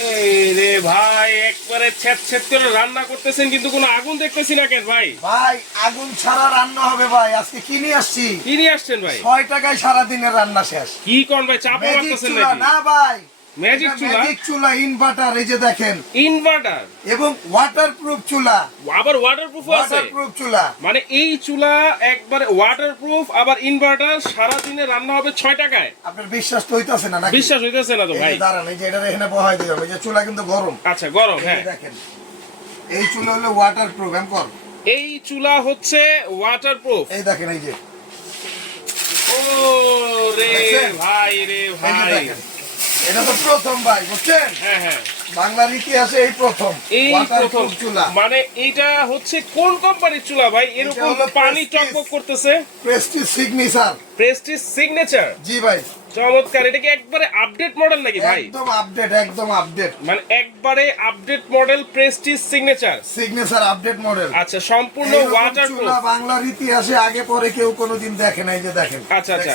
এই রে ভাই একবারে ছেদ ছেদ করে রান্না করতেছেন কিন্তু কোনো আগুন দেখতেছি না কেন ভাই? ভাই আগুন ছাড়া রান্না হবে ভাই আজকে কি নিয়ে আসছি? কি নিয়ে আসছেন ভাই? ছয় টাকায় সারাদিনের রান্না শেষ। কি কোন ভাই চাপা ম্যাজিক মারতেছেন না ভাই ম্যাজিক চুলা? ম্যাজিক চুলা ইনভার্টার এই যে দেখেন। ইনভার্টার এবং ওয়াটারপ্রুফ চুলা। আবার ওয়াটারপ্রুফ আছে? ওয়াটারপ্রুফ চুলা। মানে এই চুলা একবারে ওয়াটারপ্রুফ আবার ইনভার্টার সারা দিনে রান্না হবে ছয় টাকায়। আপনার বিশ্বাস তো হইতাছে না নাকি? বিশ্বাস হইতেছে না তো ভাই। দাঁড়ান এই যে এটা এখানে বহাই দিলাম এই যে চুলা কিন্তু গরম। আচ্ছা গরম হ্যাঁ। দেখেন এই চুলা হলো ওয়াটারপ্রুফ এম কর। এই চুলা হচ্ছে ওয়াটারপ্রুফ এই দেখেন এই যে। ও রে ভাই রে ভাই। এটা তো প্রথম ভাই বুঝছেন? হ্যাঁ হ্যাঁ। বাংলার ইতিহাসে এই প্রথম এই প্রথম। চুলা। মানে এটা হচ্ছে কোন কোম্পানির চুলা ভাই? এরকম পানি। টকবক করতেছে? প্রেস্টিজ সিগনেচার প্রেস্টিজ সিগনেচার জি ভাই। চমৎকার। এটা কি একবারে আপডেট মডেল নাকি ভাই? একদম আপডেট একদম আপডেট মানে একবারে update model Prestige signature signature update model আচ্ছা সম্পূর্ণ ওয়াটারপ্রুফ বাংলার ইতিহাসে আগে পরে কেউ কোনোদিন দেখে নাই যে দেখেন। আচ্ছা, আচ্ছা।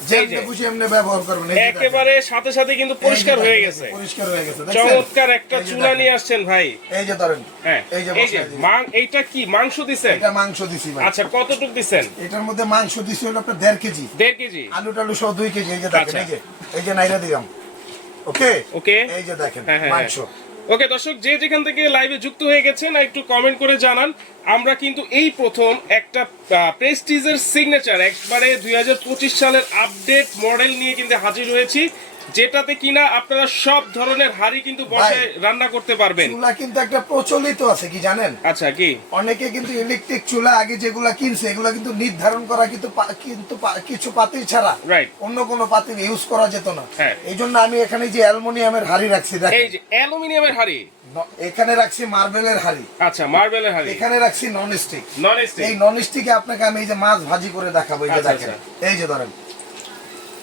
দেখছেন এই যে। যেমনি খুশি এমনি ব্যবহার করবেন এই যে দেখেন। একেবারে সাথে সাথে কিন্তু পরিষ্কার হয়ে গেছে। পরিষ্কার হয়ে গেছে চমৎকার একটা চুলা নিয়ে আসছেন ভাই। এই যে ধরেন হ্যাঁ এই যে এই যে বসায় দিন। মাং এইটা কি মাংস দিছেন? এটা মাংস দিছি ভাই। আচ্ছা কতটুক দিছেন? এটার মধ্যে মাংস দিছি হলো আপনার দেড় কেজি। দেড় কেজি? আলু টালু সহ দুই কেজি এই যে দেখেন আচ্ছা। এই যে এই যে নাইরা দিলাম। ওকে? ওকে? এই যে দেখেন হ্যাঁ, হ্যাঁ, মাংস। ওকে, দর্শক, যে যেখান থেকে লাইভে যুক্ত হয়ে গেছেন একটু কমেন্ট করে জানান। আমরা কিন্তু এই প্রথম একটা প্রেস্টিজের সিগনেচার একবারে দুই হাজার পঁচিশ সালের আপডেট মডেল নিয়ে কিন্তু হাজির হয়েছি। যেটাতে কিনা আপনারা সব ধরনের হাড়ি কিন্তু বসে রান্না করতে পারবেন। চুলা কিন্তু একটা প্রচলিত আছে কি জানেন? আচ্ছা কি? অনেকে কিন্তু ইলেকট্রিক চুলা আগে যেগুলা কিনছে এগুলা কিন্তু নির্ধারণ করা কিন্তু কিন্তু কিছু পাতিল ছাড়া রাইট অন্য কোনো পাতিল ইউজ করা যেত না। হ্যাঁ। এই জন্য আমি এখানে যে অ্যালুমিনিয়ামের হাড়ি রাখছি এই যে অ্যালুমিনিয়ামের হাড়ি? এখানে রাখছি মার্বেলের হাড়ি। আচ্ছা মার্বেলের হাড়ি। এখানে রাখছি নন স্টিক নন স্টিক এই নন স্টিকে আপনাকে আমি এই যে মাছ ভাজি করে দেখাবো এই যে আচ্ছা, দেখেন। এই যে ধরেন। এই যে দেখেন।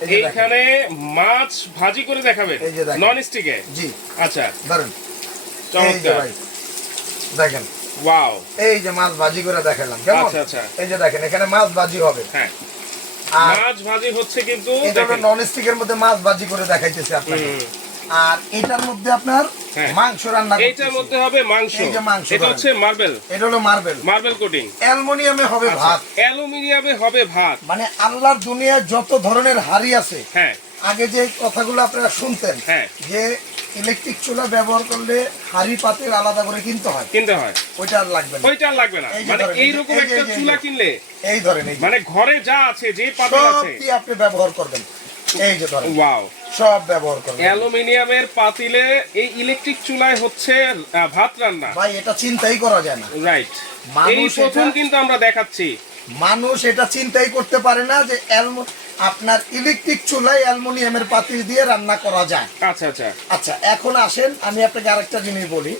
এইখানে মাছ ভাজি করে দেখাবেন। নন স্টিকে জি। আচ্ছা। দারুণ চমৎকার। দেখেন। ওয়াও। এই যে মাছ ভাজি করে দেখালাম কেমন? আচ্ছা, আচ্ছা। এই যে দেখেন এখানে মাছ ভাজি হবে। হ্যাঁ। মাছ ভাজি হচ্ছে কিন্তু এটা। নন স্টিকের মধ্যে মাছ ভাজি করে দেখাইতেছে আপনাকে। আর এটার মধ্যে আপনার হ্যাঁ। মাংস রান্না করতেছি। মধ্যে হবে মাংস। এই যে মাংস এটা হচ্ছে মার্বেল। এটা হলো মার্বেল। Marble coating. অ্যালুমিনিয়ামে হবে ভাত। অ্যালুমিনিয়ামে হবে ভাত। মানে আল্লাহর দুনিয়ায় যত ধরনের হাড়ি আছে হ্যাঁ। আগে যে কথাগুলো আপনারা শুনতেন হ্যাঁ। যে ইলেকট্রিক চুলা ব্যবহার করলে হাড়ি পাতিল আলাদা করে কিনতে হয়। কিনতে হয়। ওইটা আর লাগবে না। ওইটা আর লাগবে না। মানে এইরকম একটা চুলা কিনলে এই ধরেন মানে ঘরে যা আছে যে পাতিল আছে। আপনি ব্যবহার করবেন। এই যে ধরেন। ওয়াও সব ব্যবহার অ্যালুমিনিয়ামের পাতিলে এই ইলেকট্রিক চুলায় হচ্ছে ভাত রান্না। ভাই এটা চিন্তাই করা যায় না। রাইট এই প্রথম কিন্তু আমরা দেখাচ্ছি। মানুষ এটা চিন্তাই করতে পারে না যে আপনার ইলেকট্রিক চুলায় অ্যালুমিনিয়ামের পাতিল দিয়ে রান্না করা যায়। আচ্ছা আচ্ছা। আচ্ছা এখন আসেন আমি আপনাকে আরেকটা জিনিস বলি।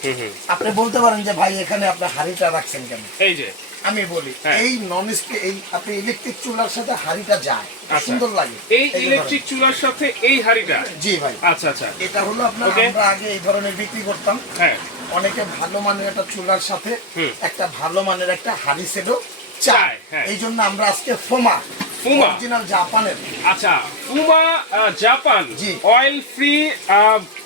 আপনি বলতে পারেন যে ভাই এখানে আপনার হাড়িটা রাখছেন কেন? এই যে। আমি বলি হ্যাঁ। এই নন এই আপনি ইলেকট্রিক চুলার সাথে হাড়িটা যায়। আচ্ছা। সুন্দর লাগে। এই ইলেকট্রিক চুলার সাথে এই হাড়িটা? জি ভাই। আচ্ছা আচ্ছা। এটা হলো আপনার আমরা আগে এই ধরনের বিক্রি করতাম। হ্যাঁ। অনেকে ভালো মানের একটা চুলার সাথে একটা ভালো মানের একটা হাড়ি সেটও চায়, হ্যাঁ। এই জন্য আমরা আজকে ফোমা ফুমা? অরিজিনাল জাপানের আচ্ছা পুমা জাপান জি। Oil free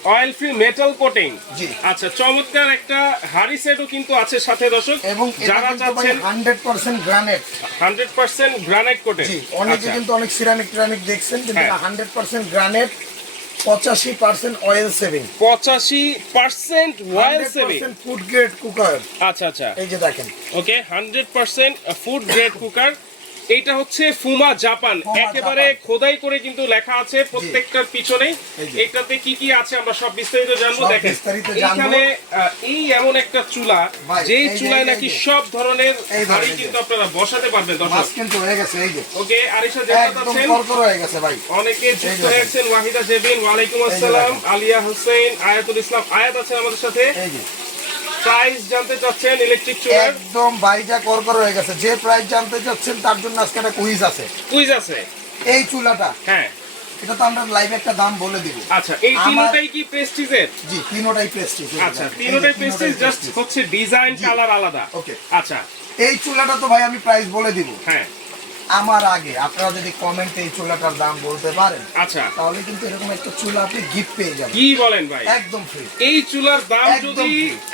oil free metal coating জি। আচ্ছা চমৎকার একটা হাড়ি সেটও কিন্তু আছে সাথে দর্শক এবং যারা চাচ্ছেন hundred percent granite hundred percent granite coated জি অনেকে কিন্তু অনেক সিরামিক টিরামিক দেখছেন কিন্তু। হান্ড্রেড পার্সেন্ট গ্রানেট পঁচাশি পার্সেন্ট অয়েল সেভিং পঁচাশি percent oil saving food grade cooker আচ্ছা আচ্ছা। এই যে দেখেন। Okay hundred percent food grade cooker এইটা হচ্ছে ফুমা জাপান একেবারে খোদাই করে কিন্তু লেখা আছে প্রত্যেকটার যে। এটাতে কি কি আছে আমরা সব বিস্তারিত জানব দেখেন। আহ, এই এমন একটা চুলা যেই যে, চুলায় নাকি সব ধরনের হাড়ি কিন্তু আপনারা বসাতে পারবেন দর্শক। কিন্তু হয়ে গেছে এই যে। ওকে আরিশা একদম আছেন। হয়ে গেছে ভাই। অনেকে যুক্ত। হয়েছেন ওয়াহিদা জেবিন ওয়ালাইকুম আসসালাম আলিয়া হোসেন আয়াতুল ইসলাম। আয়াত আছে আমাদের সাথে? এই যে। প্রাইস জানতে চাচ্ছেন ইলেকট্রিক চুলার একদম বাইজা করকর হয়ে গেছে। যে প্রাইস জানতে চাচ্ছেন তার জন্য আজকে একটা কুইজ আছে। কুইজ আছে। এই চুলাটা হ্যাঁ। এটা তো আমরা লাইভে একটা দাম বলে দিব। আচ্ছা এই তিনটাই কি প্রেস্টিজের জি তিনোটাই প্রেস্টিজ আচ্ছা তিনটাই প্রেস্টিজ জাস্ট হচ্ছে ডিজাইন কালার আলাদা। ওকে আচ্ছা। এই চুলাটা তো ভাই আমি প্রাইস বলে দিব। হ্যাঁ। আমার আগে। আপনারা যদি কমেন্টে এই চুলাটার দাম বলতে পারেন আচ্ছা। তাহলে কিন্তু এরকম একটা চুলা আপনি গিফট পেয়ে যাবেন। কি বলেন ভাই? একদম ফ্রি এই চুলার দাম যদি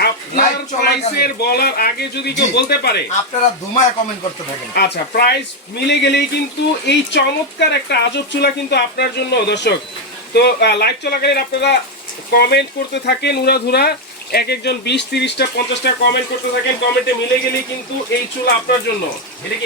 আপনার প্রাইসের বলার আগে যদি কেউ বলতে পারে। আপনারা দুমায় কমেন্ট করতে থাকেন। আচ্ছা প্রাইস মিলে গেলেই কিন্তু এই চমৎকার একটা আজব চুলা কিন্তু আপনার জন্য দর্শক। তো লাইভ চলাকালীন আপনারা কমেন্ট করতে থাকেন উড়াধুরা। এক একজন বিশ তিরিশটা পঞ্চাশটা কমেন্ট করতে থাকেন কমেন্টে মিলে গেলেই কিন্তু এই চুলা আপনার জন্য। এটা কি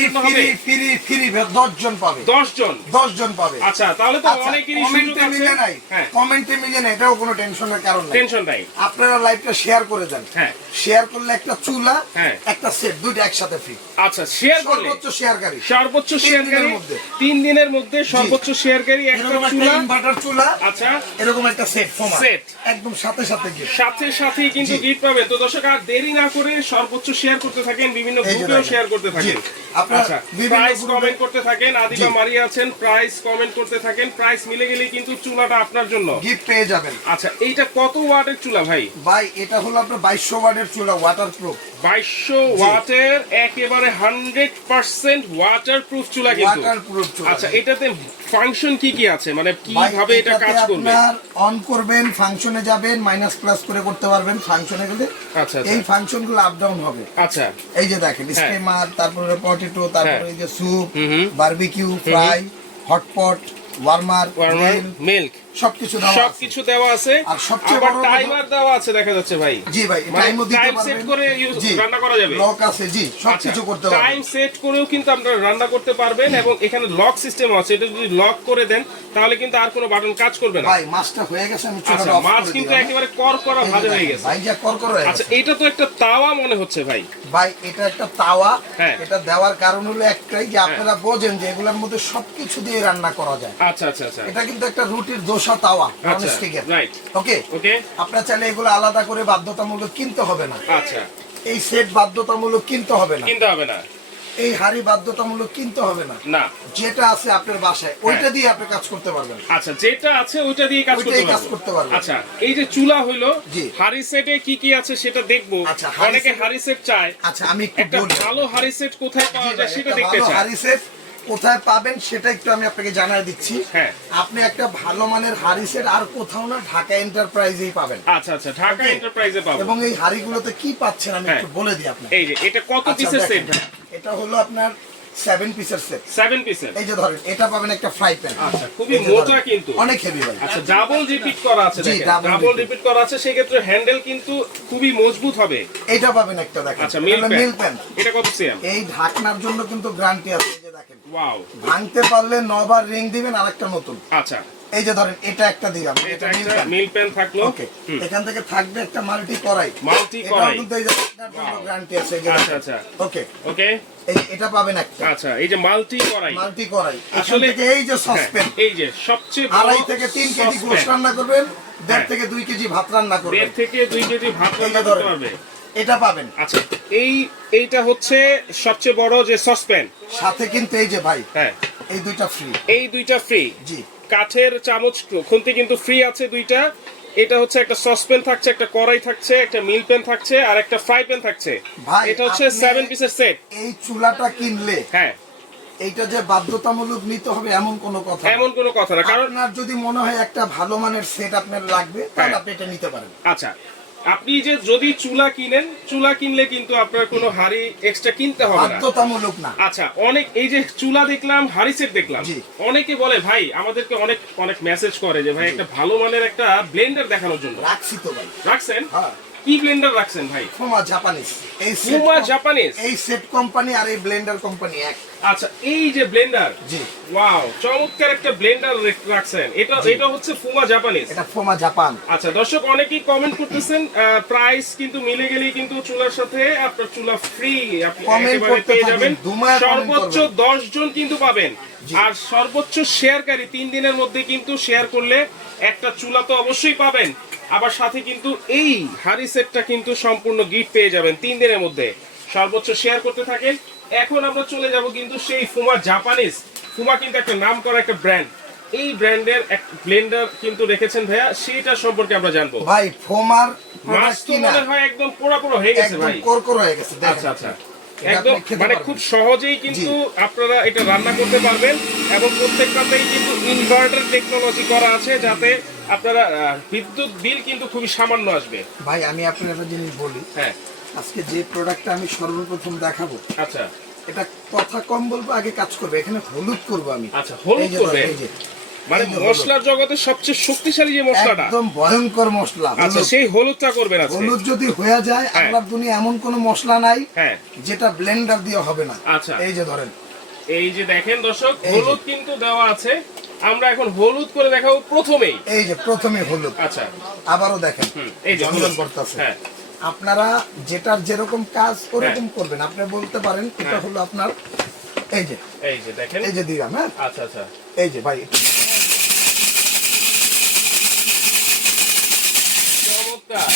জন্য হবে? ফ্রি ফ্রি ফ্রি দশ জন পাবে। দশ জন? দশ জন পাবে। আচ্ছা তাহলে তো আচ্ছা, অনেকেরই কমেন্টে মিলে নাই। হ্যাঁ। কমেন্টে মিলে নাই এটাও কোনো টেনশনের কারণ নাই। টেনশন নাই। আপনারা লাইভটা শেয়ার করে দেন। হ্যাঁ। শেয়ার করলে একটা চুলা হ্যাঁ। একটা সেট দুইটা একসাথে ফ্রি আচ্ছা শেয়ার করলে? সর্বোচ্চ শেয়ারকারী সর্বোচ্চ তিন শেয়ারকারী দিনের মধ্যে। তিন দিনের মধ্যে সর্বোচ্চ শেয়ারকারী একটা চুলা? ইনভার্টার চুলা আচ্ছা। এরকম একটা সেট Set। একদম সাথে সাথে gift। সাথে সাথেই কিন্তু। গিফট পাবে। তো দর্শক আর দেরি না করে সর্বোচ্চ শেয়ার করতে থাকেন বিভিন্ন গ্রুপেও শেয়ার করতে থাকেন। আচ্ছা বিভিন্ন প্রাইস কমেন্ট করতে থাকেন আদিবা মারি আছেন প্রাইস কমেন্ট করতে থাকেন প্রাইস মিলে গেলেই কিন্তু চুলাটা আপনার জন্য। গিফট পেয়ে যাবেন। আচ্ছা এইটা কত ওয়াটের চুলা ভাই? ভাই এটা হলো আপনার 2200 ওয়াটের চুলা ওয়াটার প্রুফ বাইশশো ওয়াটের একেবারে হান্ড্রেড পার্সেন্ট ওয়াটার প্রুফ চুলা কিন্তু। আচ্ছা এটাতে ফাংশন কি কি আছে? মানে কীভাবে এটা কাজ করবে? অন করবেন ফাংশনে যাবেন মাইনাস প্লাস করে করতে পারবেন ফাংশনে গেলে আচ্ছা এই আচ্ছা। ফাংশনগুলো আপ ডাউন হবে। আচ্ছা। এই যে দেখেন স্টিমার তারপরে পটেটো তারপরে এই যে soup. Barbecue fry hot pot warmer warmer milk সবকিছু দেওয়া সবকিছু দেওয়া আছে। আর সবচেয়ে বড় টাইমার দেওয়া আছে দেখা যাচ্ছে ভাই। জি ভাই মানে দিতে পারবেন। set করে রান্না করা যাবে? লক আছে জি সবকিছু করতে টাইম সেট করেও কিন্তু আপনারা রান্না করতে পারবেন এবং এখানে লক সিস্টেম আছে। এটা যদি লক করে দেন তাহলে কিন্তু আর কোনো বাটন কাজ করবে না। ভাই মাছটা হয়ে গেছে আমি আচ্ছা চুলাটা অফ মাছ কিন্তু একেবারে কর করা এই ভাজা হয়ে গেছে। ভাই যা করকর হয়ে আচ্ছা এটা তো একটা তাওয়া মনে হচ্ছে ভাই। ভাই এটা একটা তাওয়া। হ্যাঁ। এটা দেওয়ার কারণ হলো একটাই যে আপনারা বোঝেন যে এগুলোর মধ্যে সবকিছু দিয়ে রান্না করা যায়। আচ্ছা আচ্ছা আচ্ছা। এটা কিন্তু একটা রুটির দোসা তাওয়া ননস্টিকের ওকে ওকে আপনার চাইলে এগুলো আলাদা করে বাধ্যতামূলক কিনতে হবে না। আচ্ছা। এই সেট বাধ্যতামূলক কিনতে হবে না। কিনতে হবে না। এই হাড়ি বাধ্যতামূলক কিনতে হবে না। না। যেটা আছে আপনার বাসায় ওইটা দিয়ে আপনি কাজ করতে পারবেন। আচ্ছা যেটা আছে ওইটা দিয়ে কাজ করতে কাজ করতে পারব। আচ্ছা এই যে চুলা হইল জি। হাড়ি সেটে কি কি আছে সেটা দেখব। আচ্ছা, অনেকে হাড়ি সেট চায়। আচ্ছা আমি একটু বলি। ভালো হাড়ি সেট কোথায় পাওয়া যায় সেটা দেখতে চাই। হাড়ি সেট কোথায় পাবেন সেটা একটু আমি আপনাকে জানাই দিচ্ছি হ্যাঁ। আপনি একটা ভালো মানের হাড়ি সেট আর কোথাও না ঢাকা এন্টারপ্রাইজেই পাবেন আচ্ছা আচ্ছা ঢাকা. এন্টারপ্রাইজে পাবেন এবং এই হাড়িগুলোতে কি পাচ্ছেন আমি হ্যাঁ। একটু বলে দিই আপনাকে এই যে এটা কত আচ্ছা, পিসের সেট এটা হলো আপনার সেভেন পিসের সেট সেভেন পিসের এই যে ধরেন এটা পাবেন একটা ফ্রাই প্যান আচ্ছা খুবই মোটা কিন্তু। অনেক হেভি ভাই। আচ্ছা ডাবল রিপিট করা আছে দেখেন। ডাবল রিপিট করা আছে সেই ক্ষেত্রে হ্যান্ডেল কিন্তু খুবই মজবুত হবে। এটা পাবেন একটা দেখেন। আচ্ছা মিল মিল প্যান এটা কত সিএম এই ঢাকনার জন্য কিন্তু গ্যারান্টি আছে যে দেখেন। ওয়াও ভাঙতে পারলে নবার রিং দিবেন আরেকটা নতুন। আচ্ছা। এই যে ধরেন এটা একটা দিলাম এটা একটা মিল পেন থাকল। ওকে এখান থেকে থাকবে একটা মাল্টি কড়াই। মাল্টি কড়াই। কিন্তু এই যে গ্যারান্টি আছে আচ্ছা আচ্ছা। ওকে ওকে এই এটা পাবেন একটা। আচ্ছা এই যে মাল্টি কড়াই। মাল্টি এখান আসলে- এই যে সসপ্যান হ্যাঁ, এই যে সবচেয়ে বড় আড়াই থেকে কেজি গোশ saucepan। রান্না করবেন দেড় হ্যাঁ। থেকে দুই কেজি ভাত রান্না করবেন। দেড় থেকে কেজি ভাত রান্না করতে পারবে। এটা পাবেন। আচ্ছা এই এইটা হচ্ছে সবচেয়ে বড় যে সসপ্যান সাথে কিন্তু এই যে ভাই হ্যাঁ। এই দুইটা ফ্রি এই দুইটা ফ্রি জি। কাঠের চামচ খুন্তি কিন্তু ফ্রি আছে দুইটা। এটা হচ্ছে একটা সসপ্যান থাকছে একটা কড়াই থাকছে একটা মিল প্যান থাকছে আর একটা ফ্রাই প্যান থাকছে। এটা হচ্ছে সেভেন পিসের সেট এই চুলাটা কিনলে হ্যাঁ। এইটা যে বাধ্যতামূলক নিতে হবে এমন কোনো কথা এমন কোনো কথা না কারণ আপনার যদি মনে হয় একটা ভালো মানের সেট আপনার লাগবে তাহলে হ্যাঁ। আপনি এটা নিতে পারেন। আচ্ছা। আপনি যে যদি চুলা কিনেন চুলা কিনলে কিন্তু আপনার কোনো হাড়ি এক্সট্রা কিনতে হবে না। বাধ্যতামূলক না। আচ্ছা অনেক এই যে চুলা দেখলাম হাড়ি সেট দেখলাম। অনেকে বলে ভাই আমাদেরকে অনেক অনেক মেসেজ করে যে ভাই একটা ভালো মানের একটা ব্লেন্ডার দেখানোর জন্য। রাখছি তো ভাই। রাখছেন? হ্যাঁ। কি ব্লেন্ডার রাখছেন ভাই? ফোমা জাপানিজ এই com- জাপানিজ এই সেট কোম্পানি আর এই ব্লেন্ডার কোম্পানি এক। আচ্ছা এই যে ব্লেন্ডার জি। ওয়াও চমৎকার একটা ব্লেন্ডার রাখছেন। এটা এটা হচ্ছে ফুমা জাপানিজ এটা ফোমা জাপান আচ্ছা দর্শক অনেকেই কমেন্ট করতেছেন প্রাইস কিন্তু মিলে গেলেই কিন্তু চুলার সাথে আপনার চুলা ফ্রি আপনি পেয়ে যাবেন। সর্বোচ্চ করবেন। দশ জন কিন্তু পাবেন। আর সর্বোচ্চ শেয়ারকারী তিন দিনের মধ্যে কিন্তু শেয়ার করলে একটা চুলা তো অবশ্যই পাবেন। আবার সাথে কিন্তু এই হাড়ি সেটটা কিন্তু সম্পূর্ণ গিফট পেয়ে যাবেন তিন দিনের মধ্যে। সর্বোচ্চ শেয়ার করতে থাকেন। এখন আমরা চলে যাব কিন্তু সেই ফুমা জাপানিজ ফুমা কিন্তু একটা নাম করা একটা ব্র্যান্ড এই ব্র্যান্ডের এক ব্লেন্ডার কিন্তু রেখেছেন ভাইয়া সেটা সম্পর্কে আমরা জানব। ভাই ফোমার মাছ তো মনে হয় একদম পোড়া পোড়া হয়ে গেছে ভাই। করকর হয়ে গেছে আচ্ছা আচ্ছা। একদম মানে খুব সহজেই কিন্তু আপনারা এটা রান্না করতে পারবেন এবং প্রত্যেকটাতেই কিন্তু ইনভার্টার টেকনোলজি করা আছে যাতে আপনারা বিদ্যুৎ বিল কিন্তু খুবই সামান্য আসবে। ভাই আমি আপনার একটা জিনিস বলি। হ্যাঁ। আজকে যে প্রোডাক্টটা আমি সর্বপ্রথম দেখাবো আচ্ছা। এটা কথা কম বলব আগে কাজ করবে। এখানে হলুদ করব আমি। আচ্ছা, হলুদ করবে? মানে। মশলার জগতে সবচেয়ে শক্তিশালী যে মশলাটা। একদম ভয়ঙ্কর মশলা আচ্ছা সেই হলুদটা করবেন আজকে। হলুদ যদি হয়ে যায় হ্যাঁ। আল্লাহর দুনিয়া এমন কোনো মশলা নাই হ্যাঁ। যেটা ব্লেন্ডার দিয়ে হবে না। আচ্ছা। এই যে ধরেন। এই যে দেখেন দর্শক হলুদ কিন্তু দেওয়া আছে আমরা এখন হলুদ করে দেখাবো প্রথমেই। এই যে প্রথমে হলুদ। আচ্ছা। আবারও দেখেন এই যে হলুদ। করতেছে। হ্যাঁ। আপনারা যেটার যেরকম কাজ ওরকম করবেন। আপনি বলতে পারেন এটা হ্যাঁ। হলো আপনার এই যে। এই যে দেখেন। এই যে দিলাম হ্যাঁ। আচ্ছা আচ্ছা। এই যে ভাই চমৎকার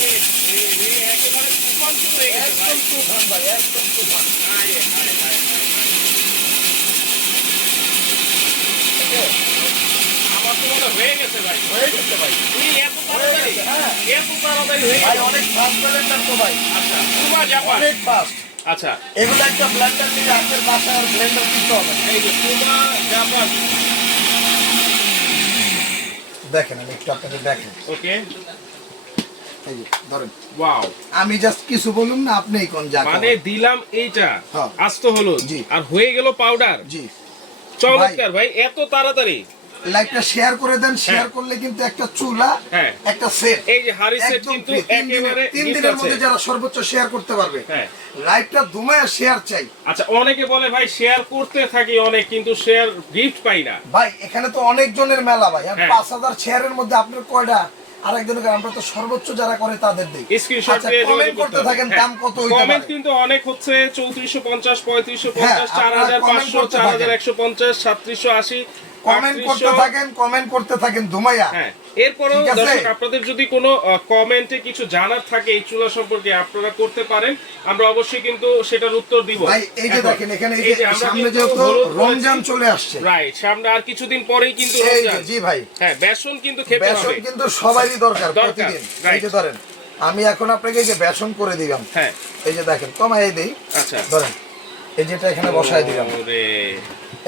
এ, এ, এ, একেবারে তুফান শুরু হয়ে গেছে ভাই। একদম তুফান ভাই একদম তুফান আয়, আয়, আয়, আয়। আমার তো মনে হয় হয়ে গেছে ভাই হয়ে গেছে ভাই এই এত তাড়াতাড়ি গেছে, হ্যাঁ। এত তাড়াতাড়ি হয়ে ভাই অনেক ফাস্ট ব্লেন্ডার তো ভাই। আচ্ছা। পুমা জাপান অনেক ফাস্ট আচ্ছা। এগুলো একটা ব্লেন্ডার নিয়ে আপনার বাসায় আর ব্লেন্ডার দিতে হবে। এই যে পুমা জাপান দেখেন আমি একটু আপনাদের দেখেন। ওকে। এই যে ধরেন। ওয়াও। আমি জাস্ট কিছু বলুন না আপনি কোন মানে দিলাম এইটা। হ্যাঁ। আস্ত হলো। আর হয়ে গেল পাউডার জি। চমৎকার ভাই এত তাড়াতাড়ি। লাইভটা শেয়ার করে দেন হ্যাঁ। শেয়ার করলে কিন্তু একটা চুলা হ্যাঁ। একটা সেট এই যে হারি সেট কিন্তু তিন দিনের মধ্যে যারা সর্বোচ্চ শেয়ার করতে পারবে। হ্যাঁ। লাইভটা দুমায় শেয়ার চাই। আচ্ছা অনেকে বলে ভাই শেয়ার করতে থাকি অনেক কিন্তু শেয়ার গিফট পাই না। ভাই এখানে তো অনেক জনের মেলা ভাই। আর 5000 শেয়ারের মধ্যে আপনার কয়টা? আরেকজনকে আমরা তো সর্বোচ্চ যারা করে তাদের দেই। স্ক্রিনশট দিয়ে কমেন্ট করতে থাকেন দাম কত হইতে পারে? কমেন্ট কিন্তু অনেক হচ্ছে 3450 3550 4500 4150 3780 কমেন্ট করতে থাকেন কমেন্ট করতে থাকেন দুমাইয়া হ্যাঁ এরপরেও? দর্শক আপনাদের যদি কোনো কমেন্টে কিছু জানার থাকে এই চুলা সম্পর্কে আপনারা করতে পারেন। আমরা অবশ্যই কিন্তু সেটার উত্তর দিব। ভাই এই যে দেখেন এখানে এই যে সামনে যেহেতু রমজান চলে আসছে। রাইট সামনে আর কিছুদিন পরেই কিন্তু রমজান। জি ভাই। হ্যাঁ বেসন কিন্তু খেতে বেসন কিন্তু সবারই দরকার দরকার, প্রতিদিন। এই যে ধরেন আমি এখন আপনাকে এই যে বেসন করে দিলাম। হ্যাঁ। এই যে দেখেন কমাই দেই। আচ্ছা। ধরেন এই যেটা এখানে বসায় দিলাম।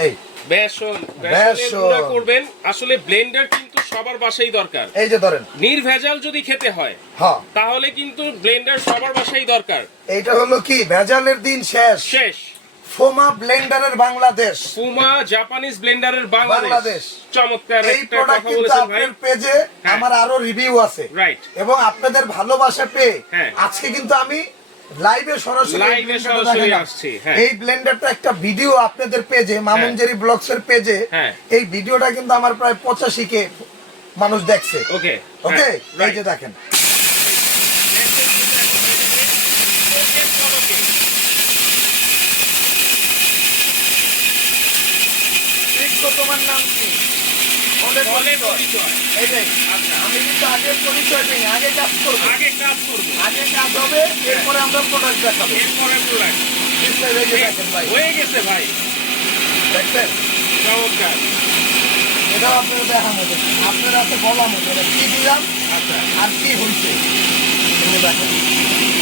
এই বেসন বেসন। করবেন। আসলে ব্লেন্ডার কিন্তু সবার বাসাই দরকার। এই যে ধরেন। নির্ভেজাল যদি খেতে হয় হ্যাঁ। তাহলে কিন্তু ব্লেন্ডার সবার বাসাই দরকার। এইটা হলো কি? ভেজালের দিন শেষ। শেষ। ফোমা ব্লেন্ডারের বাংলাদেশ। পুমা জাপানিজ ব্লেন্ডারের বাংলাদেশ। বাংলাদেশ। চমৎকার এই প্রোডাক্ট কিন্তু আপনার পেজে হ্যাঁ। আমার আরও রিভিউ আছে। রাইট এবং আপনাদের ভালোবাসা পেয়ে হ্যাঁ। আজকে কিন্তু আমি লাইভে সরাসরি এ সরাসরি আসছি, হ্যাঁ। এই ব্লেন্ডারটা একটা ভিডিও আপনাদের পেজে মামুনজেরি ব্লগস এর পেজে হ্যাঁ। এই ভিডিওটা কিন্তু আমার প্রায় পঁচাশি কে মানুষ দেখছে। ওকে ওকে হ্যাঁ, এই যে দেখেন। তোমার নাম কি? আমি কিন্তু আগে পরিচয় দিই আগে কাজ করব। আগে কাজ করব। আগে কাজ হবে এরপরে আমরা প্রোডাক্ট দেখাবো। এরপরে প্রোডাক্ট হয়ে গেছে ভাই। দেখছেন? চমৎকার। এটাও আপনারা হাতে বলা মতো কি দিলাম আচ্ছা। আর কি হয়েছে দেখেন।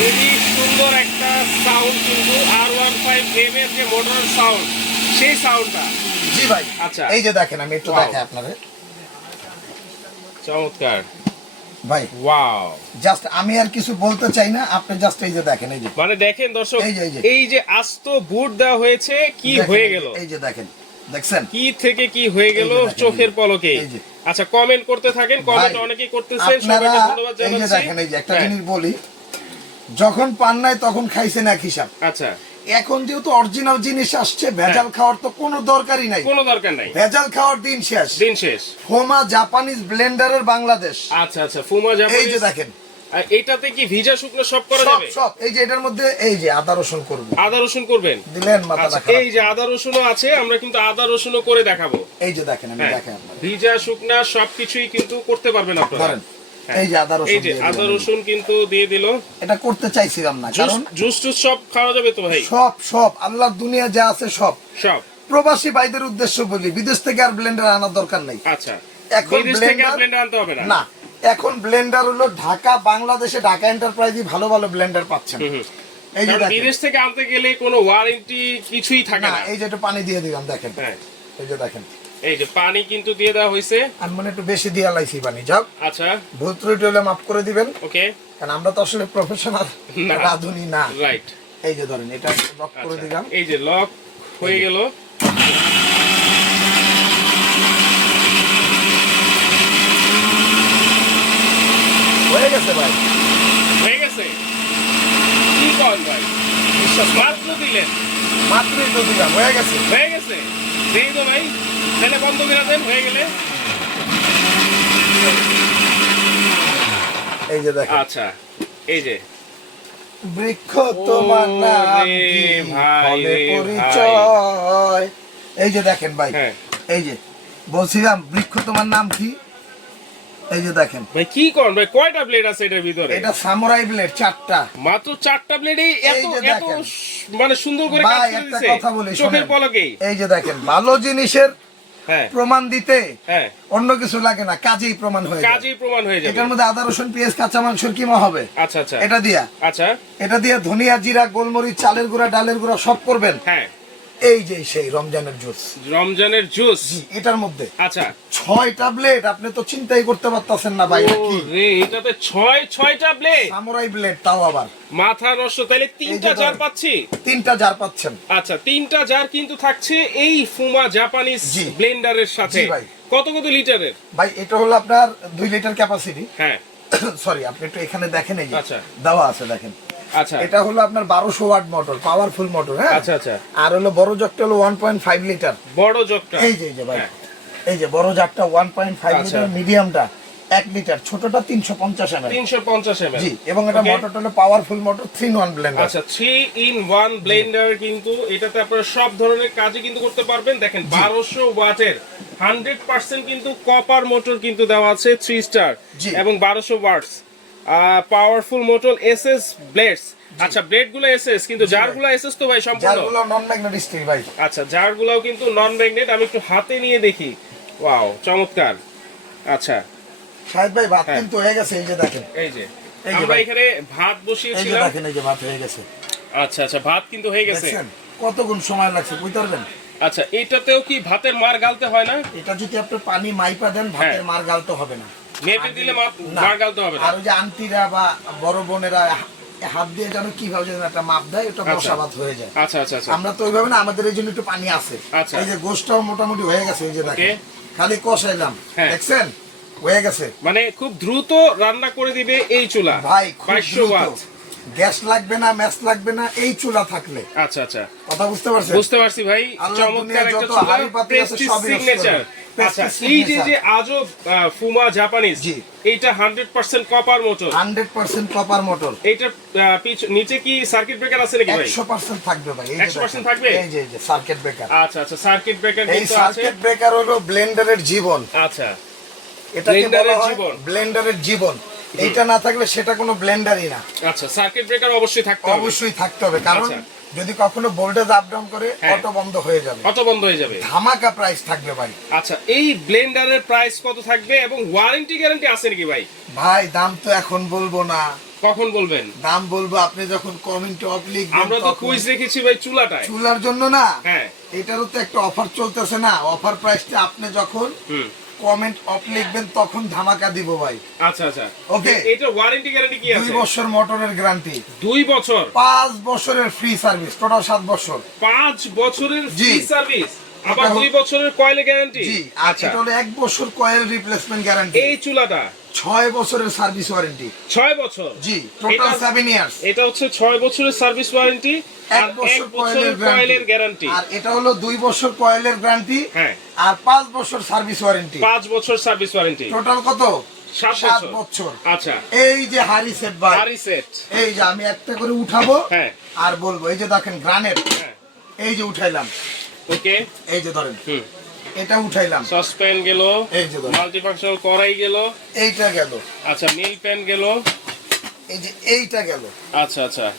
খুবই সুন্দর একটা সাউন্ড কিন্তু আর ওয়ান ফাইভ এম এর যে মোটর সাউন্ড সেই সাউন্ডটা জি ভাই আচ্ছা। এই যে দেখেন আমি একটু. দেখাই আপনাদের। চমৎকার। ভাই ওয়াও জাস্ট আমি আর কিছু বলতে চাই না আপনি জাস্ট এই যে দেখেন এই যে। মানে দেখেন দর্শক এই যে, আস্ত বুট দেওয়া হয়েছে কি হয়ে গেল? এই যে দেখেন দেখছেন? কি থেকে কি হয়ে গেল চোখের পলকে। আচ্ছা কমেন্ট করতে থাকেন কমেন্ট অনেকেই করতেছেন সবাইকে ধন্যবাদ এই যে দেখেন এই যে একটা হ্যাঁ, জিনিস বলি যখন পান নাই তখন খাইছেন এক হিসাব। আচ্ছা। এখন যেহেতু অরিজিনাল জিনিস আসছে ভেজাল খাওয়ার তো কোনো দরকারই নাই। কোনো দরকার নাই। ভেজাল খাওয়ার দিন শেষ। দিন শেষ। ফোমা জাপানিজ ব্লেন্ডারের বাংলাদেশ। আচ্ছা আচ্ছা ফুমা যাবে এই যে দেখেন। এইটাতে কি ভিজা শুকনো সব করা যাবে? সব। এই যে এটার মধ্যে এই যে আদা রসুন করব। আদা রসুন করবেন? দিলেন মাথা আচ্ছা এই যে আদা রসুনও আছে আমরা কিন্তু আদা রসুনও করে দেখাবো। এই যে দেখেন আমি হ্যাঁ। দেখাই ভিজা শুকনা সবকিছুই কিন্তু করতে পারবেন আপনারা। হ্যাঁ। এই যে আদা রসুন এই যে আদা রসুন কিন্তু দিয়ে দিল। এটা করতে চাইছিলাম না কারণ জুস টুস সব খাওয়া যাবে তো ভাই? সব সব। আল্লাহর দুনিয়া যা আছে সব। সব। প্রবাসী ভাইদের উদ্দেশ্য বলি বিদেশ থেকে আর ব্লেন্ডার আনার দরকার নেই। আচ্ছা। এখন ব্লেন্ডার আনতে হবে না? না এখন ব্লেন্ডার হলো ঢাকা বাংলাদেশে ঢাকা এন্টারপ্রাইজে ভালো ভালো ব্লেন্ডার পাচ্ছেন। এই যে দেখেন। বিদেশ থেকে আনতে গেলে কোনো ওয়ারেন্টি কিছুই থাকে না। এই যে একটু পানি দিয়ে দিলাম দেখেন। হ্যাঁ। এই যে দেখেন। এই যে পানি কিন্তু দিয়ে দেওয়া হয়েছে আমি মনে একটু বেশি দিয়ে লাইছি পানি। যাক আচ্ছা। ভুল ত্রুটি হলে মাফ করে দিবেন। ওকে। কারণ আমরা তো আসলে প্রফেশনাল। রাধুনি না। রাইট এই যে ধরেন এটা লক করে দিলাম। এই যে লক হয়ে গেল। হয়ে গেছে ভাই। হয়ে গেছে? কি কর ভাই? বিশ্বাস মাত্র দিলেন। মাত্রই তো দিলাম হয়ে গেছে। হয়ে গেছে? দিয়ে তো ভাই। তাহলে বন্ধ করে দেন হয়ে গেলে? এই যে দেখেন। আচ্ছা এই যে। বৃক্ষ তোমার নাম পরিচয়। এই যে দেখেন ভাই হ্যাঁ। এই যে বলছিলাম বৃক্ষ তোমার নাম কি? এই যে দেখেন। ভাই কি করেন ভাই কয়টা ব্লেড আছে এটার ভিতরে? এটা সামুরাই ব্লেড চারটা। মাত্র চারটা ব্লেডেই এত এত। মানে সুন্দর করে কাজ ভাই করে একটা কথা বলি চোখের পলকেই। এই যে দেখেন ভালো জিনিসের প্রমাণ দিতে হ্যাঁ। অন্য কিছু লাগে না কাজেই প্রমাণ হয়ে যায়। কাজেই প্রমাণ হয়ে যায় এটার মধ্যে আদা রসুন পেঁয়াজ কাঁচা মাংসের কিমা হবে? আচ্ছা আচ্ছা। এটা দিয়া। আচ্ছা। এটা দিয়ে ধনিয়া জিরা গোলমরিচ চালের গুঁড়া ডালের গুঁড়া সব করবেন। হ্যাঁ। এই যে সেই রমজানের জুস। রমজানের জুস? এটার মধ্যে। আচ্ছা। ছয় ট্যাবলেট আপনি তো চিন্তাই করতে পারতেছেন না ভাই কি? রে এটাতে ছয় ছয়টা ব্লেড সামুরাই ব্লেড তাও আবার। মাথা নষ্ট তাইলে তিনটা জার পাচ্ছি। তিনটা জার পাচ্ছেন। আচ্ছা তিনটা জার কিন্তু থাকছে এই ফুমা জাপানিজ। ব্লেন্ডারের সাথে। ভাই। কত কত লিটারের? ভাই এটা হলো আপনার দুই লিটার ক্যাপাসিটি হ্যাঁ। সরি আপনি একটু এখানে দেখেন এই আচ্ছা। দেওয়া আছে দেখেন। এটা হলো আপনার বারোশো ওয়াট মোটর পাওয়ারফুল মোটর হ্যাঁ? আচ্ছা আচ্ছা। আর হলো বড় জগটা হলো ওয়ান পয়েন্ট ফাইভ লিটার বড় জগটা। এই যে এই যে ভাই। হ্যাঁ। এই যে বড় জারটা ওয়ান পয়েন্ট ফাইভ আচ্ছা। লিটার মিডিয়ামটা এক লিটার ছোটটা তিনশো পঞ্চাশ এম তিনশো পঞ্চাশ এম জি এবং এটা. মোটরটা হলো powerful motor three one blender আচ্ছা থ্রি ইন ওয়ান ব্লেন্ডার কিন্তু এটাতে আপনারা সব ধরনের কাজই কিন্তু করতে পারবেন। দেখেন বারোশো ওয়াটের হান্ড্রেড পার্সেন্ট কিন্তু কপার মোটর কিন্তু দেওয়া আছে থ্রি স্টার এবং বারোশো watts powerful motor S S blades আচ্ছা কিন্তু তো ভাই সম্পূর্ণ? নন ম্যাগনেটিক স্টিল ভাই। আচ্ছা কিন্তু নন ম্যাগনেট আমি একটু হাতে নিয়ে দেখি। ওয়াও চমৎকার। আচ্ছা। শাহেদ ভাই ভাত হ্যাঁ। কিন্তু হয়ে গেছে এই যে দেখেন। এই যে। আমরা এখানে ভাত বসিয়েছিলাম। দেখেন এই যে ভাত হয়ে গেছে। আচ্ছা আচ্ছা ভাত কিন্তু হয়ে গেছে। দেখছেন? কত গুণ সময় লাগছে বুঝতে পারবেন আচ্ছা এটাতেও কি ভাতের মার গালতে হয় না? এটা যদি আপনি পানি মাইপা দেন ভাতের হ্যাঁ। মার গালতে হবে না। মেপে দিলে মাপ গালতে হবে আর ওই যে আন্টিরা বা বড় বোনেরা হাত দিয়ে যেন কীভাবে যেন একটা মাপ দেয় ওটা আচ্ছা। হয়ে যায়। আচ্ছা আচ্ছা আচ্ছা। আমরা তো ওইভাবে না আমাদের এই জন্য একটু পানি আছে। আচ্ছা। এই যে গোষ্ঠটাও মোটামুটি হয়ে গেছে এই যে দেখেন। খালি কষাইলাম হ্যাঁ। দেখছেন? হয়ে গেছে। মানে খুব দ্রুত রান্না করে দিবে এই চুলা। ভাই খুব ওয়াট গ্যাস লাগবে না ম্যাচ লাগবে না এই চুলা থাকলে। আচ্ছা আচ্ছা। কথা বুঝতে পারছেন? বুঝতে পারছি ভাই। চমৎকার একটা যত চুলা। সিগনেচার এই যে যে আজব ফুমা জাপানিজ এইটা hundred percent copper motor hundred percent copper motor এইটা নিচে কি সার্কিট ব্রেকার আছে নাকি ভাই? একশো পার্সেন্ট থাকবে ভাই 100% থাকবে? এই যে এই যে সার্কিট ব্রেকার আচ্ছা আচ্ছা সার্কিট ব্রেকার কিন্তু আছে। সার্কিট ব্রেকার হলো ব্লেন্ডারের জীবন। আচ্ছা। জীবন। ব্লেন্ডারের জীবন। এইটা না থাকলে সেটা কোনো ব্লেন্ডারই না। আচ্ছা সার্কিট ব্রেকার অবশ্যই থাকতে হবে। অবশ্যই থাকতে হবে কারণ আচ্ছা। যদি কখনো ভোল্টেজ আপ ডাউন করে হ্যাঁ। অটো বন্ধ হয়ে যাবে। কত বন্ধ হয়ে যাবে। ধামাকা প্রাইস থাকবে ভাই। আচ্ছা এই ব্লেন্ডারের প্রাইস কত থাকবে এবং ওয়ারেন্টি গ্যারান্টি আছে নাকি ভাই? ভাই দাম তো এখন বলব না। কখন বলবেন? দাম বলব আপনি যখন কমেন্টে অফ লিখবেন আমরা তো কুইজ রেখেছি ভাই চুলাটায়। চুলার জন্য না? হ্যাঁ। এটারও তো একটা অফার চলতেছে না। অফার প্রাইসটা আপনি যখন হুম। কমেন্ট অফ লিখবেন তখন ধামাকা দিব ভাই। আচ্ছা আচ্ছা। Okay. এটা ওয়ারেন্টি গ্যারান্টি কি দুই আছে? বছর মোটরের গ্যারান্টি দুই বছর? পাঁচ বছরের ফ্রি সার্ভিস টোটাল সাত বছর। পাঁচ বছরের ফ্রি সার্ভিস আবার দুই বছরের কয়েলে গ্যারান্টি জি আচ্ছা। এটা হলো এক বছর কয়েল রিপ্লেসমেন্ট গ্যারান্টি এই চুলাটা? ছয় বছরের সার্ভিস ওয়ারেন্টি ছয় বছর? জি টোটাল সেভেন ইয়ার্স এটা হচ্ছে ছয় বছরের সার্ভিস ওয়ারেন্টি এক বছর কয়েলের গ্যারান্টি আর এটা হলো দুই বছর কয়েলের গ্যারান্টি হ্যাঁ। আর পাঁচ বছর সার্ভিস ওয়ারেন্টি পাঁচ বছর সার্ভিস ওয়ারেন্টি টোটাল কত? সাত সাত বছর। বছর। আচ্ছা। এই যে হারি সেট এই যে আমি একটা করে উঠাবো হ্যাঁ। আর বলব এই যে দেখেন গ্রানেট হ্যাঁ। এই যে উঠাইলাম। ওকে। এই যে ধরেন। হুম। এটা উঠাইলাম। সসপ্যান গেল। এই যে মাল্টিফাংশনাল কড়াই গেল। এইটা গেল। আচ্ছা মিল প্যান গেল। এই যে এইটা গেল। আচ্ছা আচ্ছা।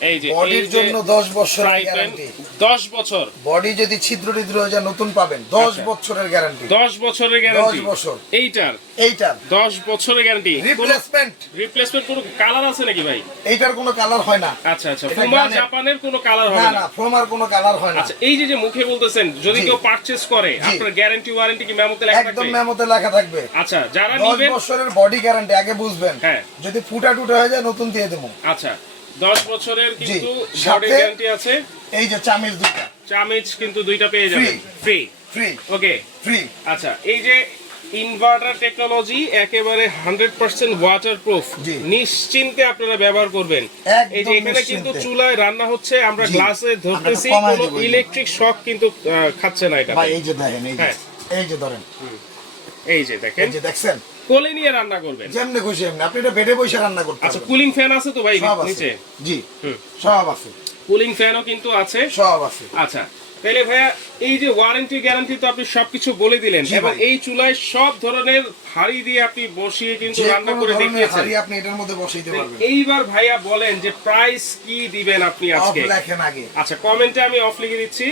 এই যে বডির জন্য দশ বছরের গ্যারান্টি দশ বছর। বডি যদি ছিদ্র টিদ্র হয়ে যায় নতুন পাবেন। দশ আচ্ছা। বছরের গ্যারান্টি দশ বছরের গ্যারান্টি বছর। এইটার। এইটার। দশ বছরের গ্যারান্টি রিপ্লেসমেন্ট রিপ্লেসমেন্ট কোনো কালার আছে নাকি ভাই? এইটার কোনো কালার হয় না। আচ্ছা আচ্ছা। জাপানের কোনো কালার হবে না না। ফ্রোমার কোনো কালার হয় না। আচ্ছা এই যে যে মুখে বলতেছেন যদি কেউ পারচেজ করে আপনার গ্যারান্টি ওয়ারেন্টি কি মেমোতে লেখা একদম মেমোতে লেখা থাকবে। আচ্ছা যারা নিবেন বছরের বডি গ্যারান্টি আগে বুঝবেন। হ্যাঁ। যদি ফুটা টুটা হয়ে যায় নতুন দিয়ে দেবো। আচ্ছা। দশ বছরের কিন্তু বডি গ্যারান্টি আছে। এই যে চামিচ দুটা। চামিচ কিন্তু দুইটা পেয়ে যাবেন ফ্রি ফ্রি ওকে ফ্রি আচ্ছা এই যে ইনভার্টার টেকনোলজি একেবারে হান্ড্রেড পার্সেন্ট ওয়াটার প্রুফ নিশ্চিন্তে আপনারা ব্যবহার করবেন। এই যে এখানে কিন্তু চুলায় রান্না হচ্ছে আমরা গ্লাসে ধরতেছি কোনো। ইলেকট্রিক শক কিন্তু খাচ্ছে না এটা ভাই এই যে দেখেন এই যে হ্যাঁ। এই যে ধরেন। এই যে দেখেন। এই যে দেখছেন? কোলে নিয়ে রান্না করবেন। যেমনি খুশি এমনি আপনি এটা বেডে বসে রান্না করতে আচ্ছা কুলিং ফ্যান আছে তো ভাই নিচে? জি সব আছে। কুলিং ফ্যানও কিন্তু আছে। সব আছে। আচ্ছা তাহলে ভাইয়া এই যে ওয়ারেন্টি গ্যারান্টি তো আপনি সবকিছু বলে দিলেন। এবং এই চুলায় সব ধরনের হাড়ি দিয়ে আপনি বসিয়ে কিন্তু রান্না করে দেখিয়েছেন। হাড়ি আপনি এটার মধ্যে পারবেন। এইবার ভাইয়া বলেন যে প্রাইস কি দিবেন আপনি অফ আজকে লেখেন আগে। আচ্ছা কমেন্টে আমি অফ লিখে দিচ্ছি।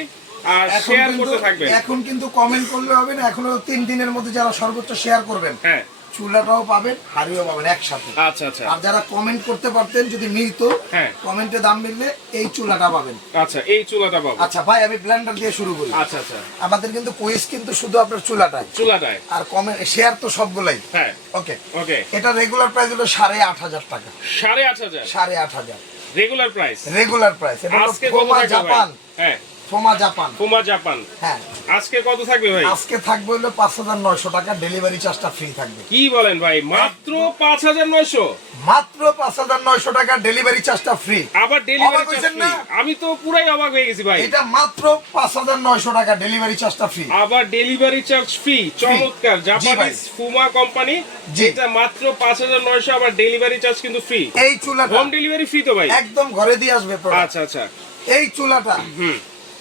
আর শেয়ার করতে থাকবেন। এখন কিন্তু কমেন্ট করলে হবে না এখনও তিন দিনের মধ্যে যারা সর্বোচ্চ শেয়ার করবেন হ্যাঁ। চুলাটাও পাবেন হাড়িও পাবেন একসাথে। আচ্ছা আচ্ছা। আর যারা কমেন্ট করতে পারতেন যদি মিলতো হ্যাঁ। কমেন্টে দাম মিললে এই চুলাটা পাবেন। আচ্ছা এই চুলাটা পাবো। আচ্ছা ভাই আমি ব্লেন্ডার দিয়ে শুরু করি। আচ্ছা আচ্ছা। আমাদের কিন্তু কিন্তু শুধু আপনার চুলাটাই। চুলাটায় আর কমেন্ট শেয়ার তো সবগুলাই। হ্যাঁ। ওকে ওকে এটা রেগুলার প্রাইস হলো সাড়ে আট হাজার টাকা। সাড়ে আট হাজার? সাড়ে আট হাজার। রেগুলার প্রাইস রেগুলার প্রাইস এটা হলো জাপান হ্যাঁ। ফোমা জাপান পুমা জাপান হ্যাঁ। আজকে কত থাকবে ভাই? আজকে থাকবে হলো পাঁচ হাজার নয়শো টাকা ডেলিভারি চার্জটা ফ্রি থাকবে। কি বলেন ভাই? মাত্র পাঁচ হাজার নয়শো? মাত্র পাঁচ হাজার নয়শো টাকা ডেলিভারি চার্জটা ফ্রি আবার ডেলিভারি অবাক হয়েছেন না? আমি তো পুরাই অবাক হয়ে গেছি ভাই। এটা মাত্র পাঁচ হাজার নয়শো টাকা ডেলিভারি চার্জটা ফ্রি আবার ডেলিভারি চার্জ ফ্রি চমৎকার। জাপানিজ ফুমা কোম্পানি জি। যেটা মাত্র পাঁচ হাজার নয়শো আবার ডেলিভারি চার্জ কিন্তু ফ্রি এই চুলাটা। হোম ডেলিভারি ফ্রি তো ভাই। একদম ঘরে দিয়ে আসবে product। আচ্ছা আচ্ছা। এই চুলাটা। হুম।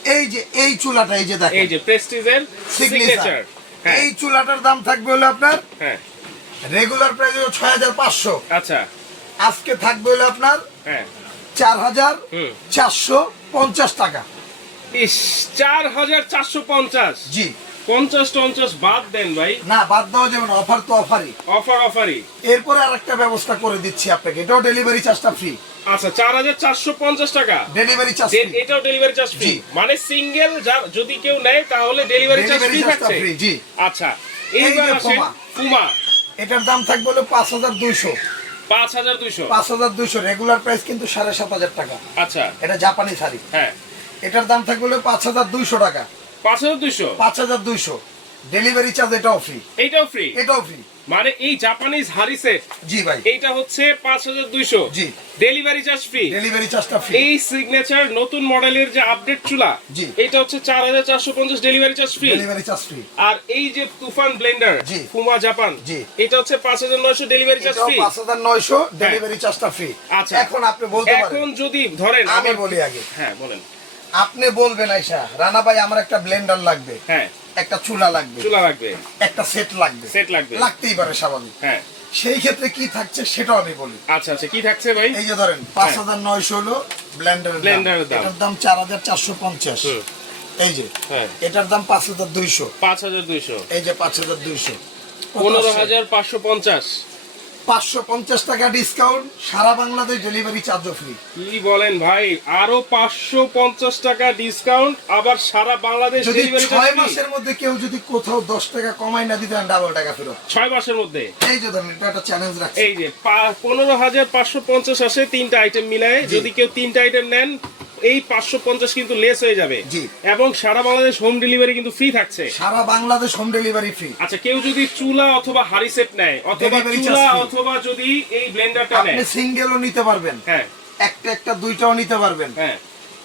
এই যে এই চুলাটা এই যে এই যে প্রেস্টিজের সিগনেচার সিগনেচার হ্যাঁ। এই চুলাটার দাম থাকবে হলো আপনার হ্যাঁ। রেগুলার প্রাইস হলো ছয় হাজার পাঁচশো। আচ্ছা। আজকে থাকবে হলো আপনার হ্যাঁ। চার হাজার হুম চারশো পঞ্চাশ টাকা। ইস চার হাজার চারশো পঞ্চাশ। জি। পঞ্চাশ টঞ্চাশ বাদ দেন ভাই। না বাদ দেওয়া যাবে না অফার তো অফারই। অফার অফারই। এরপরে আর একটা ব্যবস্থা করে দিচ্ছি আপনাকে এটাও ডেলিভারি চার্জটা ফ্রি আচ্ছা চার হাজার চারশো পঞ্চাশ টাকা। ডেলিভারি চার্জ এটাও ডেলিভারি চার্জ ফ্রি মানে সিঙ্গেল যদি কেউ নেয় তাহলে ডেলিভারি চার্জ ফ্রি থাকছে। জি। আচ্ছা এইবার আসেন পুমা। এটার দাম থাকবে হলো পাঁচ হাজার দুইশো। পাঁচ হাজার দুইশো। পাঁচ হাজার দুইশো রেগুলার প্রাইস কিন্তু সাড়ে সাত হাজার টাকা। আচ্ছা। এটা জাপানি শাড়ি। হ্যাঁ। এটার দাম থাকবে হলো পাঁচ হাজার দুইশো টাকা। পাঁচ হাজার দুইশো? পাঁচ হাজার দুইশো। ডেলিভারি চার্জ এটাও ফ্রি এইটাও ফ্রি এটাও ফ্রি মানে এই জাপানিজ হারি সেট জি ভাই। এইটা হচ্ছে পাঁচ হাজার দুইশো। জি। ডেলিভারি চার্জ ফ্রি ডেলিভারি চার্জটা ফ্রি এই সিগনেচার নতুন মডেলের যে আপডেট চুলা জি। এটা হচ্ছে চার হাজার চারশো পঞ্চাশ delivery charge free delivery charge free আর এই যে তুফান ব্লেন্ডার জি। ফুমা জাপান জি। এটা হচ্ছে পাঁচ হাজার নয়শো ডেলিভারি চার্জ ফ্রি পাঁচ হাজার নয়শো ডেলিভারি চার্জটা ফ্রি আচ্ছা। এখন আপনি বলতে এখন যদি ধরেন আমি বলি আগে। হ্যাঁ বলেন। আপনি বলবেন আইসা রানা ভাই আমার একটা ব্লেন্ডার লাগবে। হ্যাঁ। একটা চুলা লাগবে। চুলা লাগবে। একটা সেট লাগবে। সেট লাগবে। লাগতেই পারে স্বাভাবিক। হ্যাঁ। সেই ক্ষেত্রে কি থাকছে সেটাও আমি বলি। আচ্ছা আচ্ছা কি থাকছে ভাই? এই যে ধরেন পাঁচ হাজার নয়শো হলো ব্লেন্ডারের দাম। ব্লেন্ডারের দাম। এটার দাম চার হাজার চারশো পঞ্চাশ। এই যে হ্যাঁ। এটার দাম পাঁচ হাজার দুইশো। পাঁচ হাজার দুইশো। এই যে পাঁচ হাজার দুইশো। পনেরো হাজার পাঁচশো পঞ্চাশ। পাঁচশো পঞ্চাশ টাকা ডিসকাউন্ট সারা বাংলাদেশ ডেলিভারি চার্জও ফ্রি কি বলেন ভাই? আরও পাঁচশো পঞ্চাশ টাকা ডিসকাউন্ট আবার সারা বাংলাদেশ যদি ছয় মাসের মধ্যে কেউ যদি কোথাও দশ টাকা কমাই না দিতেন ডাবল টাকা ফেরত। ছয় মাসের মধ্যে? এই যে ধরেন এটা একটা চ্যালেঞ্জ রাখছি। এই যে পনেরো হাজার পাঁচশো পঞ্চাশ আসে তিনটা আইটেম মিলায়। যদি কেউ তিনটা আইটেম নেন এই পাঁচশো পঞ্চাশ কিন্তু লেস হয়ে যাবে। এবং সারা বাংলাদেশ হোম ডেলিভারি কিন্তু ফ্রি থাকছে। সারা বাংলাদেশ হোম ডেলিভারি ফ্রি আচ্ছা কেউ যদি চুলা অথবা হাড়ি সেট নেয় অথবা চুলা অথবা যদি এই ব্লেন্ডারটা আপনি নেয়। সিঙ্গেলও নিতে পারবেন। হ্যাঁ। একটা একটা দুইটাও নিতে পারবেন। হ্যাঁ।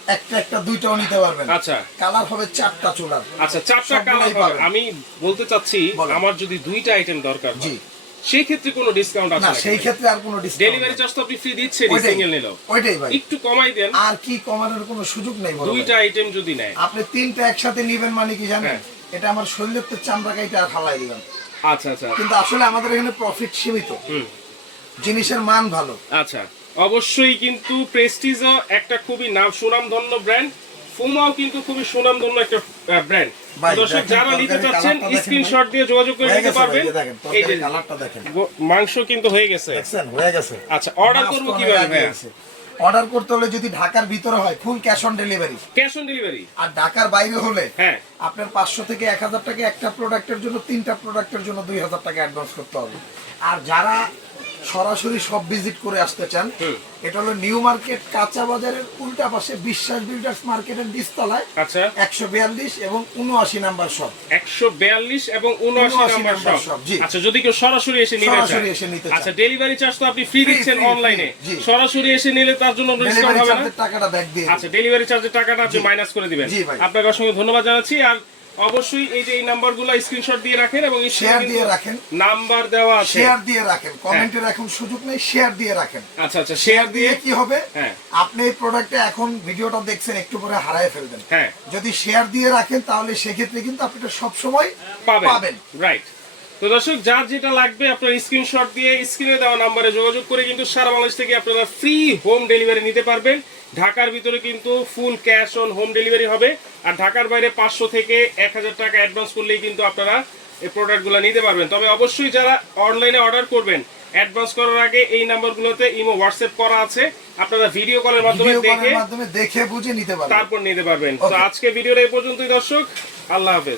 একটা একটা দুইটাও নিতে পারবেন। আচ্ছা। কালার হবে চারটা চুলার। আচ্ছা চারটা কালার আমি বলতে চাচ্ছি আমার যদি দুইটা আইটেম দরকার জি। সেই ক্ষেত্রে কোনো ডিসকাউন্ট আছে না সেই ক্ষেত্রে আর কোনো ডিসকাউন্ট ডেলিভারি চার্জ তো আপনি ফ্রি দিচ্ছেন সিঙ্গেল নিলেও। ওইটাই ভাই। একটু কমাই দেন। আর কি কমানোর কোনো সুযোগ নেই বড় দুইটা আইটেম যদি নেয়। আপনি তিনটা একসাথে নিবেন মানে কি জানেন? হ্যাঁ। এটা আমার শরীরের তো চামড়া কাইটা আর ফালাই দিবেন আচ্ছা আচ্ছা। কিন্তু আসলে আমাদের এখানে প্রফিট সীমিত। হুম। জিনিসের মান ভালো। আচ্ছা। অবশ্যই কিন্তু প্রেস্টিজও একটা খুবই নাম সুনামধন্য ব্র্যান্ড ফুমাও কিন্তু খুবই সুনামধন্য একটা ব্র্যান্ড দর্শক যারা নিতে চাচ্ছেন স্ক্রিনশট দিয়ে যোগাযোগ করে নিতে পারবেন। এই যে কালারটা দেখেন। মাংস কিন্তু হয়ে গেছে। হয়ে গেছে। আচ্ছা অর্ডার করব কীভাবে অর্ডার করতে হলে যদি ঢাকার ভিতরে হয় full cash on delivery cash on delivery আর ঢাকার বাইরে হলে হ্যাঁ। আপনার পাঁচশো থেকে এক হাজার টাকা একটা প্রোডাক্টের জন্য তিনটা প্রোডাক্টের জন্য দুই হাজার টাকা অ্যাডভান্স করতে হবে। আর যারা সরাসরি সব ভিজিট করে আসতে চান। এটা হলো নিউ মার্কেট কাঁচা বাজারের উল্টা পাশে বিশ্বাস বিল্ডার্স মার্কেটের নিচতলায়। আচ্ছা। একশো বিয়াল্লিশ এবং উনআশি নাম্বার শপ একশো বিয়াল্লিশ এবং উনআশি নাম্বার shop, জি। আচ্ছা যদি কেউ সরাসরি এসে নিতে সরাসরি এসে নিতে আচ্ছা ডেলিভারি চার্জ তো আপনি ফ্রি দিচ্ছেন অনলাইনে সরাসরি এসে নিলে তার জন্য ডিসকাউন্ট হবে না? টাকাটা ব্যাক দিয়ে আচ্ছা ডেলিভারি চার্জের টাকাটা আপনি মাইনাস করে দিবেন। আপনাকে অসংখ্য ধন্যবাদ জানাচ্ছি। আর অবশ্যই এই যে এই নাম্বারগুলো স্ক্রিনশট দিয়ে রাখেন এবং শেয়ার দিয়ে রাখেন। নাম্বার দেওয়া আছে। শেয়ার দিয়ে রাখেন। কমেন্টে রাখুন সুযোগ নেই শেয়ার দিয়ে রাখেন। আচ্ছা আচ্ছা শেয়ার দিয়ে কি হবে? হ্যাঁ। আপনি এই প্রোডাক্টটা এখন ভিডিওটা দেখছেন একটু পরে হারায় ফেলবেন। হ্যাঁ। যদি শেয়ার দিয়ে রাখেন তাহলে সেক্ষেত্রে কিন্তু আপনি এটা পাবেন। রাইট তো দর্শক যার যেটা লাগবে আপনার স্ক্রিনশট দিয়ে স্ক্রিনে দেওয়া নাম্বারে যোগাযোগ করে কিন্তু সারা বাংলাদেশ থেকে আপনারা ফ্রি হোম ডেলিভারি নিতে পারবেন। ঢাকার ভিতরে কিন্তু full cash on home delivery হবে। আর ঢাকার বাইরে পাঁচশো থেকে এক হাজার টাকা অ্যাডভান্স করলেই কিন্তু আপনারা এই প্রোডাক্টগুলো নিতে পারবেন। তবে অবশ্যই যারা অনলাইনে অর্ডার করবেন অ্যাডভান্স করার আগে এই নাম্বারগুলোতে ইমো হোয়াটসঅ্যাপ করা আছে। আপনারা ভিডিও কলের মাধ্যমে দেখে মাধ্যমে দেখে বুঝে নিতে পারবেন। তারপর নিতে পারবেন। তো. আজকে ভিডিওর এই পর্যন্তই দর্শক। আল্লাহ হাফেজ।